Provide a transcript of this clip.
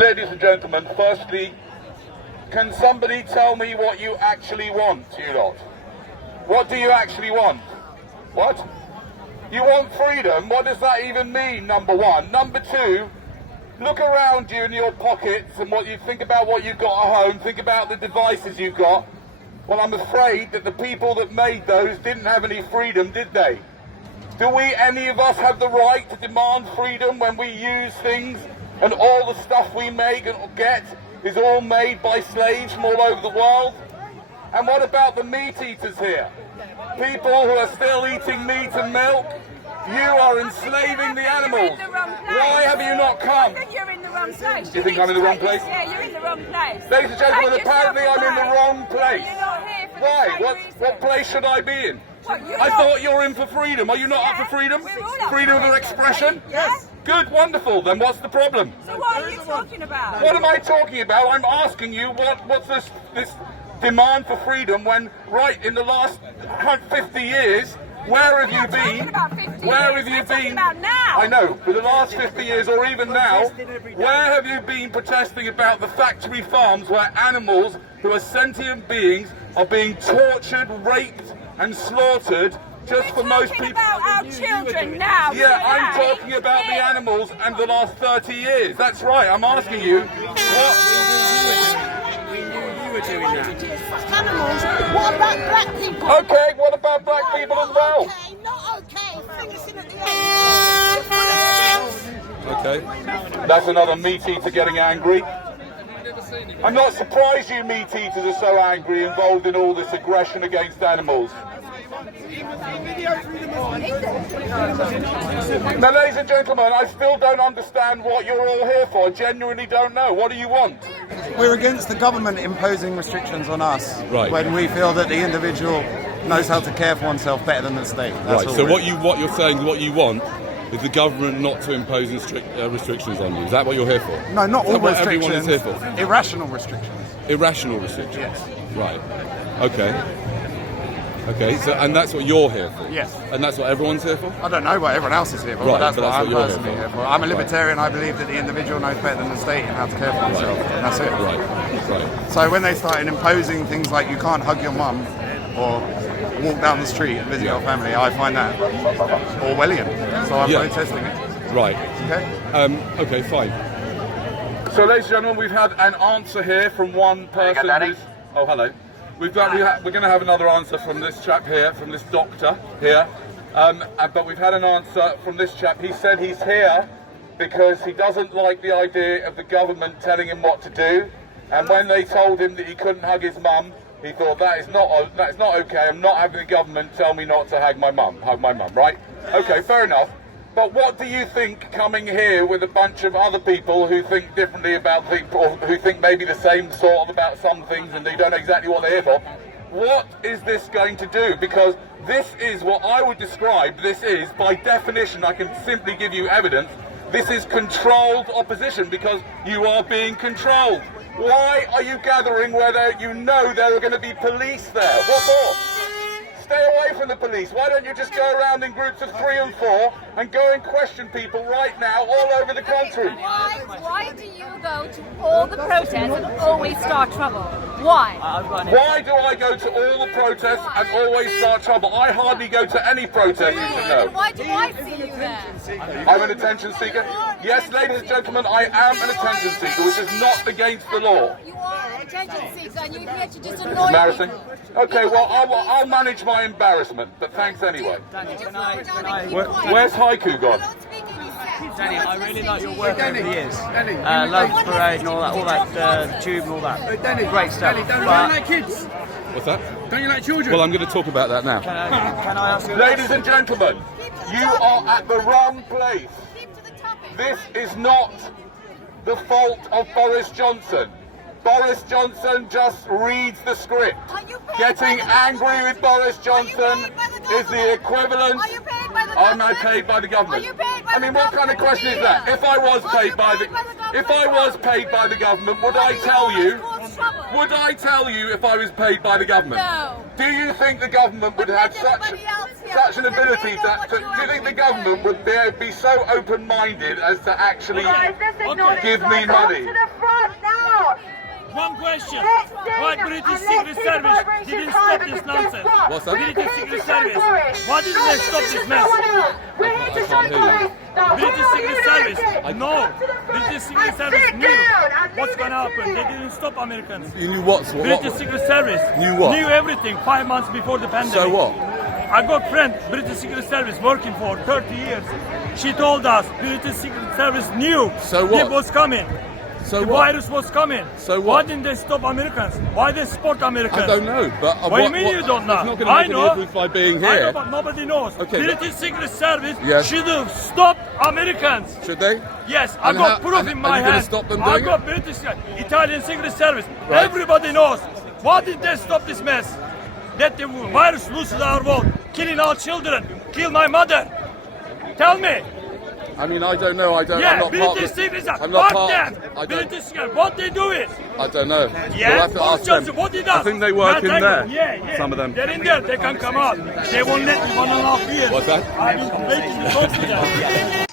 Ladies and gentlemen, firstly, can somebody tell me what you actually want, you lot? What do you actually want? What? You want freedom? What does that even mean, number one? Number two, look around you in your pockets and what you think about what you've got at home, think about the devices you've got. Well, I'm afraid that the people that made those didn't have any freedom, did they? Do we, any of us, have the right to demand freedom when we use things and all the stuff we make and get is all made by slaves from all over the world? And what about the meat eaters here? People who are still eating meat and milk? You are enslaving the animals. Why have you not come? I think you're in the wrong place. You think I'm in the wrong place? Yeah, you're in the wrong place. Ladies and gentlemen, apparently I'm in the wrong place. You're not here for Why? the same reason. What place should I be in? What, I thought you're in for freedom. Are you not up Yeah, for freedom? we're all up Freedom for of it. expression? Yes. Good, wonderful. Then what's the problem? So what are you talking about? What am I talking about? I'm asking you what's this demand for freedom when right in the last 50 years, where have you been? Where have you been? I know, for the last 50 years or even now, where have you been protesting about the factory farms where animals who are sentient beings are being tortured, raped and slaughtered just for most people? About our children now. Yeah, I'm talking about the animals and the last 30 years. That's right, I'm asking you what... You were doing that. Animals. What about black people? Okay, what about black people as well? Okay, not okay. Fingers in at the end. Okay, that's another meat eater getting angry. I'm not surprised you meat eaters are so angry, involved in all this aggression against animals. Now, ladies and gentlemen, I still don't understand what you're all here for. I genuinely don't know. What do you want? We're against the government imposing restrictions on us when we feel that the individual knows how to care for oneself better than the state. That's all So really. what you're saying, what you want is the government not to impose restrictions on you. Is that what you're here for? No, not all Is that what restrictions. everyone is here for? Irrational restrictions. Irrational restrictions. Yes. Right. Okay. Okay. So and that's what you're here for. Yes. And that's what everyone's here for. I don't know what everyone else is here for, Right, but that's but what that's I'm what you're personally here here for. for. I'm a Right. libertarian. I believe that the individual knows better than the state and how to care for himself. And that's it. Right. So when they started imposing things like you can't hug your mum or walk down the street and visit your family, I find that Orwellian. So I'm protesting it. Right. Okay. Okay. Fine. So, ladies and gentlemen, we've had an answer here from one person. Oh, hello. We're going to have another answer from this chap here, from this doctor here. But we've had an answer from this chap. He said he's here because he doesn't like the idea of the government telling him what to do. And when they told him that he couldn't hug his mum, he thought that's not okay. I'm not having the government tell me not to hug my mum, right? Okay, fair enough. But what do you think coming here with a bunch of other people who think differently about things, or who think maybe the same sort of about some things and they don't know exactly what they're here for? What is this going to do? Because this is what I would describe, this is, by definition, I can simply give you evidence, this is controlled opposition because you are being controlled. Why are you gathering where you know there are going to be police there? What for? Stay away from the police. Why don't you just go around in groups of 3 and 4 and go and question people right now all over the country? Why do you go to all the protests and always start trouble? Why? Why do I go to all the protests and always start trouble? I hardly go to any protest, you should know. Why do I see you there? I'm an attention seeker. Yes, ladies and gentlemen, I am an attention seeker, which is not against the law. You are an attention seeker and you're here to just annoy Embarrassing? people. Okay, well, I'll manage my embarrassment, but thanks anyway. Where's Haiku gone? Danny, I really like your work over the years. Love Parade and all that tube and all that. Great stuff. Danny, don't you like kids? What's that? Don't you like children? Well, I'm going to talk about that now. Can I ask you? Ladies and gentlemen, you are at the wrong place. This is not the fault of Boris Johnson. Boris Johnson just reads the script. Getting angry with Boris Johnson is the equivalent. Am I paid by the government? I mean, what kind of question is that? If I was paid by the government, would I tell you? Would I tell you if I was paid by the government? No. Do you think the government would have such an ability do you think the government would be so open-minded as to actually give me money? One question. Why British Secret Service didn't stop this nonsense? What's that? British Secret Service. Why didn't they stop this mess? I can't hear you. British Secret Service. No. British Secret Service knew what's going to happen. They didn't stop Americans. You knew what? British Secret Service Knew what? Knew everything 5 months before the pandemic. So what? I got friend British Secret Service working for 30 years. She told us British Secret Service knew So what? it was coming. So The what? virus was coming. So Why what? didn't they stop Americans? Why they support Americans? I don't know, but What do you mean you don't know? It's not going to I make know. any difference by being I know, here. but nobody knows. Okay, British Secret Service Yes. should have stopped Americans. Should they? Yes, I And got how- proof and- in and my you're gonna hand. stop them I doing got British, Italian Secret Service. Right. Everybody knows. Why did they stop this mess? That the virus loses our world, killing our children, kill my mother. Tell me. I mean, I don't know. I'm Yeah, not part British of the, Secret Service. I'm not Fuck part. them. I don't. British Secret. What they do it? I don't know. Yeah, We'll have to ask them. What did that? I think they work in there. Yeah. Some of them. They're in there. They can come out. They won't let me 1.5 years. What's that? I've been making the talk to them.